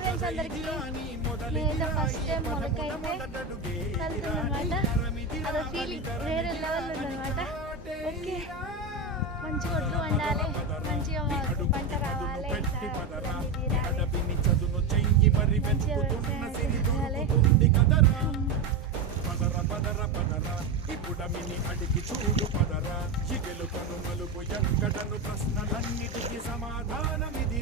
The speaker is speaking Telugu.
ఫ్రెండ్స్ అందరికి, నేనైతే ఫస్ట్ టైం మొలకైతే కలుతుందన్నమాట. అదో ఫీలింగ్ వేరే లెవెల్ ఉందన్నమాట. ఓకే, మంచి ఒడ్లు వండాలి, మంచిగా మాకు పంట రావాలి, మంచిగా ఇప్పుడమిని అడిగి చూడు పదరా, ఇగెలు కనుమలు ఎక్కడను ప్రశ్నలన్నిటికీ సమాధానమిది.